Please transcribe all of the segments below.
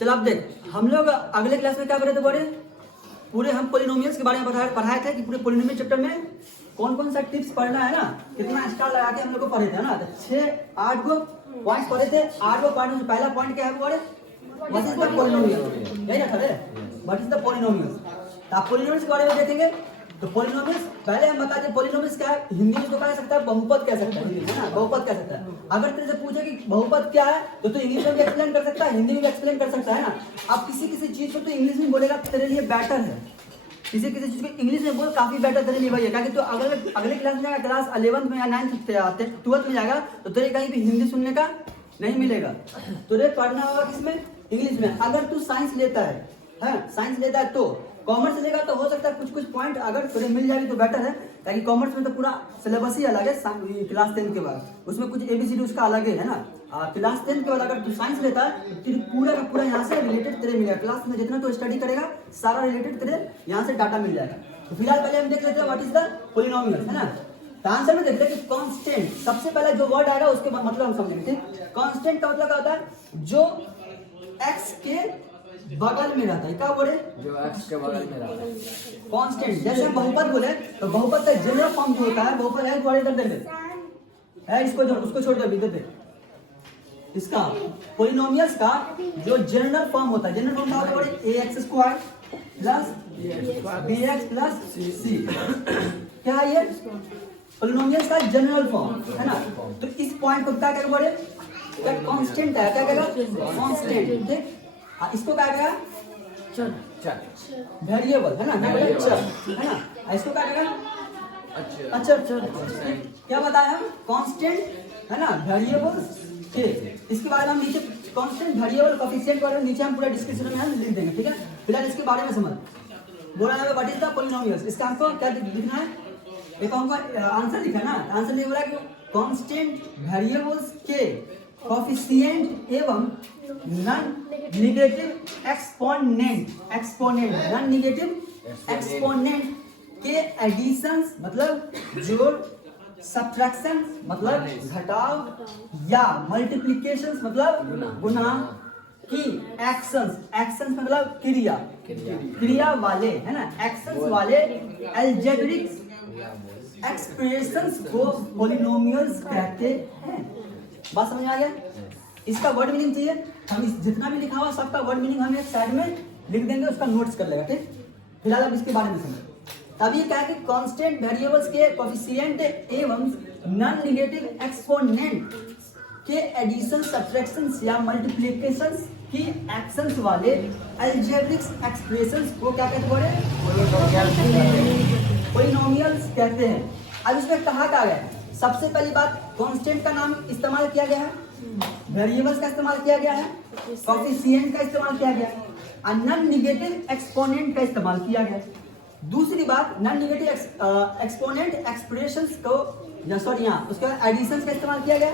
चलो अब देख, हम लोग अगले क्लास में क्या पढ़े थे बड़े, पूरे हम पॉलिनोमियल्स के बारे में पढ़ाए थे कि पूरे पॉलिनोमियल चैप्टर में कौन कौन सा टिप्स पढ़ना है ना, कितना स्टार लगा के हम लोग को पढ़े थे ना। 6-8 गो पॉइंट्स पढ़े थे। 8 गो पॉइंट में पहला पॉइंट क्या है बड़े, व्हाट इज द पॉलिनोमियल, यही ना था रे, व्हाट इज द पॉलिनोमियल। तो आप पॉलिनोमियल्स के बारे में देखेंगे। तो पॉलिनोमियल्स पहले हम बता दें, पॉलिनोमियल्स क्या है, हिंदी में तो कह सकता है बहुपद कह सकता है ना, बहुपद कह सकता है। अगर तेरे से पूछे कि बहुपद क्या है तो इंग्लिश में भी एक्सप्लेन कर सकता है, हिंदी में भी एक्सप्लेन कर सकता है ना। अब किसी चीज को तो इंग्लिश में बोलेगा तेरे लिए बेटर है, किसी चीज को इंग्लिश में बोल काफी बेटर तेरे लिए भैया, क्योंकि तो अगले क्लास में जाएगा, क्लास 11th में या 9th 12th में जाएगा तो तेरे कहीं भी हिंदी सुनने का नहीं मिलेगा। तुझे पढ़ना होगा किसमें, इंग्लिश में। अगर तू साइंस लेता है, साइंस लेता है तो, कॉमर्स लेगा तो हो सकता है कुछ पॉइंट अगर तुझे मिल जाएगी तो बेटर है, ताकि कॉमर्स में तो पूरा सिलेबस ही अलग है क्लास 10 के बाद, उसमें कुछ ABCD उसका अलग है ना। क्लास 10 के बाद अगर तू साइंस लेता है तो पूरा का पूरा यहाँ से रिलेटेड तेरे मिलेगा, क्लास में जितना तो स्टडी करेगा सारा रिलेटेड तेरे यहाँ से डाटा मिल जाएगा। तो फिलहाल पहले हम देख लेते हैं व्हाट इज द पॉलिनोमियल, है ना। तो आंसर में देखते हैं कि कांस्टेंट, सबसे पहले जो वर्ड आएगा उसके मतलब हम समझेंगे। कांस्टेंट का मतलब क्या होता है, जो x के बगल में रहता है, क्या बोले, जो x के बगल में रहता है। कांस्टेंट, जैसे हम बहुपद बोले तो बहुपद का जनरल फॉर्म जो होता है, बहुपद है थोड़ा इधर दे है, इसको जो उसको छोड़ दे इधर दे। इसका पॉलिनोमियल्स का जो जनरल फॉर्म होता है, जनरल फॉर्म क्या होता है, ax² plus bx plus c, क्या है ये पॉलिनोमियल्स का जनरल फॉर्म, है ना। तो इस पॉइंट को क्या करेंगे बोले, क्या कांस्टेंट है, क्या कहेगा कांस्टेंट, ठीक। इसको क्या कहेगा चर, वेरिएबल, है ना, चर, है ना। इसको क्या कहेगा अचर, क्या बताया हम, कांस्टेंट, है ना, वेरिएबल, ठीक। इसके बारे में हम नीचे कांस्टेंट, वेरिएबल, कोएफिशिएंट बारे में नीचे हम पूरा डिस्क्रिप्शन में हम लिख देंगे, ठीक है। फिलहाल इसके बारे में समझ बोला है व्हाट इज द पॉलिनोमियल्स। इसका हमको क्या लिखना है, एक हमको आंसर लिखा ना, आंसर लिख बोला कि कांस्टेंट वेरिएबल्स के कोएफिशिएंट एवं non negative exponent, non negative exponent के एडिशंस मतलब जोड़, सब्ट्रैक्शन मतलब घटाव, या मल्टीप्लिकेशंस मतलब गुना की एक्शंस मतलब क्रिया वाले, है ना, एक्शंस वाले अलजेब्रिक एक्सप्रेशंस को पॉलिनोमियल्स कहते हैं। बात समझ में आ गया। इसका वर्ड मीनिंग चाहिए, हम इस जितना भी लिखा हुआ सबका वर्ड मीनिंग हम एक साइड में लिख देंगे, उसका नोट्स कर लेगा, ठीक। फिलहाल अब इसके बारे में समझो। तब ये क्या है कि कांस्टेंट वेरिएबल्स के कोएफिशिएंट एवं नॉन नेगेटिव एक्सपोनेंट के एडिशन, सब्ट्रैक्शंस या मल्टीप्लिकेशंस की एक्शंस वाले अलजेब्रिक एक्सप्रेशंस को क्या कहते हैं, पॉलिनोमियल्स कहते हैं। अब इसमें कहा क्या गया, सबसे पहली बात कांस्टेंट का नाम इस्तेमाल किया गया है, वेरिएबल्स का इस्तेमाल किया गया है, कोएफिशिएंट का इस्तेमाल किया गया है, और नॉन नेगेटिव एक्सपोनेंट का इस्तेमाल किया गया है। दूसरी बात, नॉन नेगेटिव एक्सपोनेंट एक्सप्रेशंस को सॉरी यहाँ उसके बाद एडिशंस का इस्तेमाल किया गया,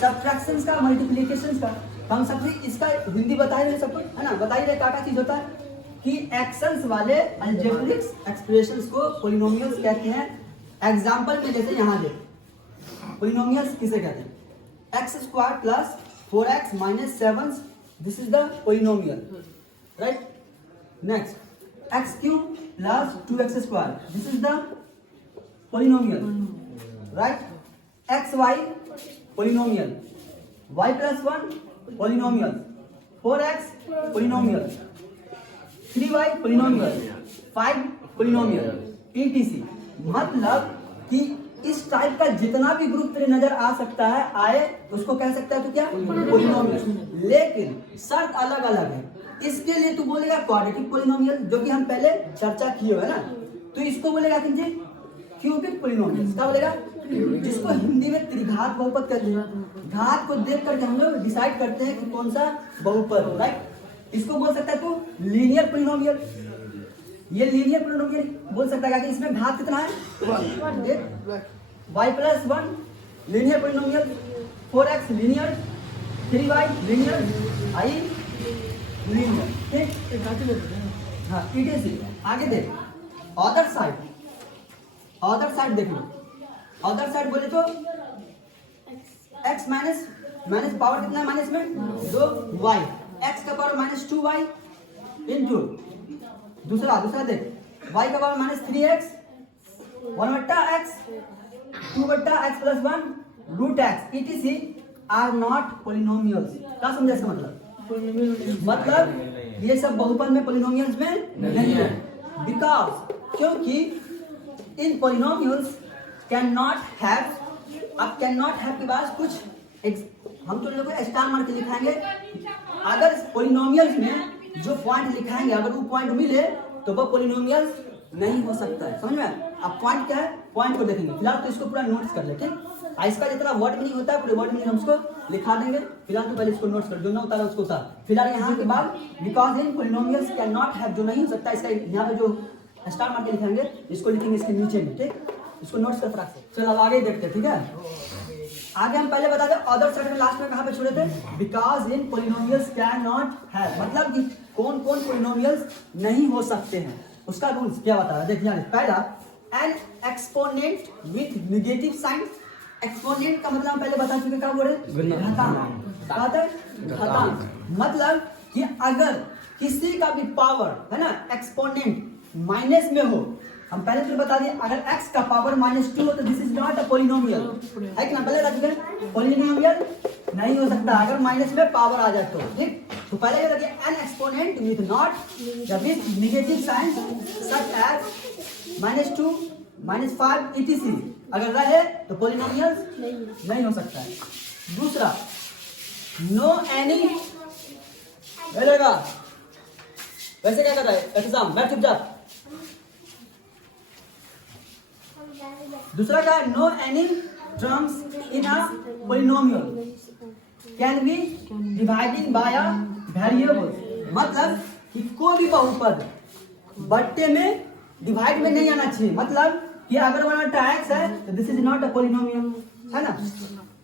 सब्ट्रैक्शंस का, मल्टीप्लिकेशंस का। हम सब इसका हिंदी बता ही रहे सबको, है ना, बता ही रहे क्या चीज होता है कि एक्शंस वाले अलजेब्रिक एक्सप्रेशंस को पॉलिनोमियल्स कहते हैं। एग्जांपल में जैसे यहाँ दे, पॉलिनोमियल्स किसे कहते हैं, x² plus 4x minus 7, this is the polynomial, right. Next x³ plus 2x², this is the polynomial, right. xy polynomial, y plus 1 polynomial, 4x polynomial, 3y polynomial, 5 polynomial, etc। मतलब कि इस type का जितना भी group तेरे नजर आ सकता है, आए उसको कह सकता है तो क्या, पॉलिनोमियल। लेकिन शर्त अलग अलग है। इसके लिए तू बोलेगा क्वाड्रेटिक पॉलिनोमियल, जो कि हम पहले चर्चा किए है ना, तो इसको बोलेगा कि क्यूबिक पॉलिनोमियल, क्या बोलेगा, जिसको हिंदी में त्रिघात बहुपद कहते हैं। घात को देख करके हम लोग डिसाइड करते हैं कि कौन सा बहुपद, राइट। इसको बोल सकता है तू लीनियर पॉलिनोमियल, ये लीनियर पॉलिनोमियल बोल सकता है कि इसमें घात कितना है, y plus 1 linear polynomial, 4x linear, 3y linear, i linear, ठीक। हाँ, etc। आगे देख, अदर साइड देखना, अदर साइड बोले तो x माइनस पावर कितना है माइनस में 2, y x का पावर -2y इंटू दूसरा देख y का power -3x 1/x 2/x + 1 √x etc are not polynomials. क्या समझा इसका मतलब ये सब बहुपद में पोलिनोमियल्स में नहीं है। बिकॉज क्योंकि इन पोलिनोमियल्स कैन नॉट हैव, अब कैन नॉट हैव के बाद कुछ हम तो लोग स्टार मार के लिखाएंगे। अगर पोलिनोमियल्स में जो पॉइंट लिखाएंगे अगर वो पॉइंट मिले तो वो पोलिनोमियल्स नहीं हो सकता है। समझ में? अब पॉइंट क्या है, पॉइंट को देखेंगे। फिलहाल तो इसको पूरा नोट्स कर ले, ठीक? इसका जितना वर्ड मीनिंग होता है पूरे वर्ड मीनिंग हम उसको लिखा देंगे। फिलहाल तो पहले इसको नोट्स कर, जो ना उतारा उसको उतार। फिलहाल यहाँ के बाद because in polynomials can not have, जो नहीं हो सकता, इसका यहाँ पे जो स्टार मार के लिखेंगे इसको लिखेंगे इसके नीचे में, ठीक? इसको नोट्स कर फटाक से। चलो अब आगे देखते हैं, ठीक है? आगे हम पहले बता दें अदर साइड में लास्ट में कहाँ पे छोड़े थे? Because in polynomials can not have, मतलब कि कौन कौन पोलिनोमियल्स नहीं हो सकते हैं, उसका रूल्स क्या बता रहा है। देखिए पहला, an exponent with negative sign. Exponent का मतलब हम पहले बता चुके, क्या बोले? घातांक। मतलब कि अगर किसी का भी पावर है ना एक्सपोनेंट माइनस में हो, हम पहले तो बता दिए अगर x का पावर -2 हो तो this is not a polynomial, है कि ना? पहले बता चुके पोलिनोमियल नहीं हो सकता अगर माइनस में पावर आ जाए तो, ठीक? तो पहले ये देखिए एन एक्सपोनेंट विथ नॉट या with negative sign such as -2 -5 etc अगर रहे तो पोलिनोमियल नहीं हो सकता है। दूसरा, नो एनी रहेगा। वैसे क्या कर रहा है एग्जाम, बैठ चुपचाप। दूसरा क्या, no any terms in a polynomial can be dividing by a variable. मतलब कि कोई भी बहुपद बट्टे में डिवाइड में नहीं आना चाहिए। मतलब कि अगर 1/x है तो this is not a polynomial, है ना?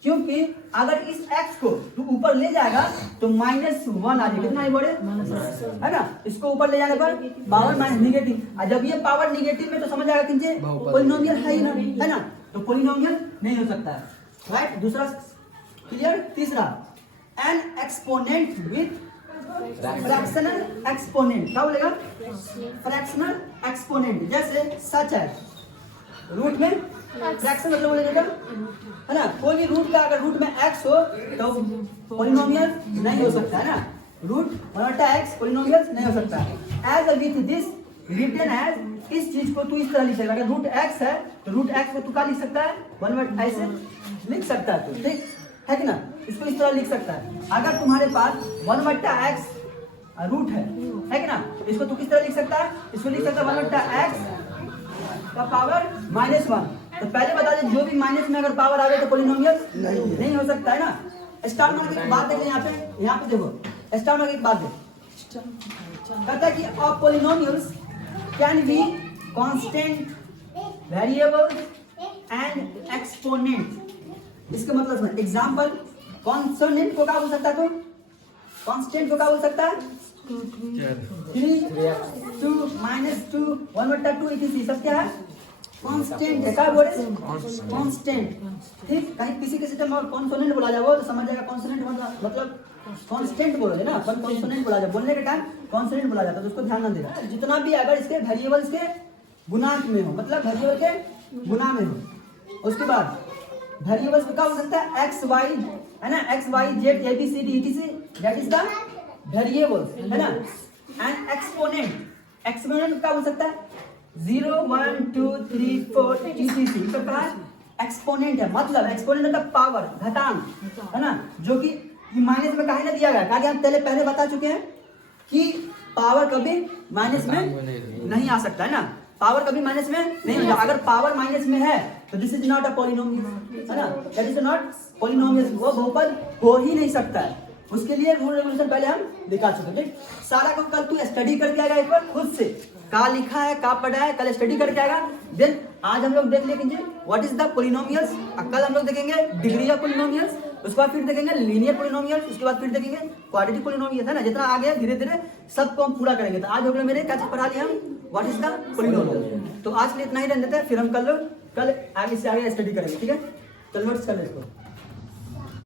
क्योंकि अगर इस x को तू ऊपर ले जाएगा तो -1 आ जाएगा। कितना ही बड़े, है ना? इसको ऊपर ले जाने पर पावर माइनस नेगेटिव, और जब ये पावर नेगेटिव में तो समझ आएगा कि पोलिनोमियल है ही ना, है ना? तो पोलिनोमियल नहीं हो सकता है, राइट? दूसरा क्लियर। तीसरा, N exponent with fractional exponent. क्या बोलेगा? Fractional exponent. जैसे सच है रूट में फ्रैक्शन मतलब बोलेगा, है ना? कोई भी रूट का अगर रूट में x हो तो पोलिनोमियल नहीं हो सकता, है ना? रूट 1/x पोलिनोमियल नहीं हो सकता। As with this written as, इस चीज को तू इस तरह लिख सकता है। अगर रूट x है तो रूट x को तू क्या लिख सकता है? 1/, ऐसे लिख सकता है तू, ठीक है कि ना? इसको इस तरह लिख सकता है। अगर तुम्हारे पास 1/x रूट है कि ना? इसको तू किस तरह लिख सकता है? इसको लिख सकता है 1/x का पावर -1। तो पहले बता दें जो भी माइनस में अगर पावर आ गई तो पोलिनोमियल नहीं हो सकता, है ना? स्टार मार्क की बात देखें यहाँ पे देखो स्टार मार्क की बात देख, कहता है कि of polynomials can be constant, variable and exponent. इसका मतलब समझ। एग्जांपल, कांस्टेंट को क्या बोल सकता है? तो कांस्टेंट को क्या बोल सकता है? 3 2 -2 1/2 etc सब क्या है? कांस्टेंट है। क्या बोले? कांस्टेंट, ठीक? कहीं किसी सिस्टम में कॉन्सोनेंट बोला जाए वो तो समझ जाएगा कॉन्सोनेंट मतलब कांस्टेंट बोलोगे ना, पर कॉन्सोनेंट बोला जाए, बोलने के टाइम कॉन्सोनेंट बोला जाता है, तो उसको ध्यान न देना। जितना भी अगर इसके वेरिएबल्स के गुणांक में हो, मतलब वेरिएबल के गुना में हो, उसके बाद वेरिएबल्स का क्या हो सकता है? x y, है ना? x y z a b c d etc that is the variables, है ना? एंड एक्सपोनेंट क्या हो सकता है? 0 1 2 3 4 etc तो क्या है? एक्सपोनेंट है। मतलब एक्सपोनेंट मतलब पावर, घातांक, है ना? जो कि माइनस में काहे ना दिया गया, क्या हम पहले बता चुके हैं कि पावर कभी माइनस में नहीं आ सकता, है ना? पावर कभी माइनस में नहीं होगा। अगर पावर माइनस में है तो this is not a polynomial, है ना? दैट इज नॉट पॉलिनोमियल, वो बहुपद हो ही नहीं सकता है। उसके लिए रूल रेगुलेशन पहले हम दिखा चुके, ठीक? सारा को कल तू स्टडी करके आएगा एक बार खुद से, का लिखा है, का पढ़ा है, कल स्टडी करके आएगा। देन आज हम लोग देख लेंगे व्हाट इज द पोलिनोमियल्स, कल हम लोग देखेंगे डिग्री ऑफ पोलिनोमियल्स, उसके बाद फिर देखेंगे लीनियर पोलिनोमियल्स, उसके बाद फिर देखेंगे क्वाड्रेटिक पोलिनोमियल्स, है ना? जितना आगे धीरे धीरे सबको हम पूरा करेंगे। तो आज हम लोग मेरे क्या पढ़ा लिया हम, व्हाट इज द पोलिनोमियल। तो आज के लिए इतना ही रहने देते हैं, फिर हम कल आगे से आगे स्टडी करेंगे, ठीक है? चल नोट्स कर ले इसको।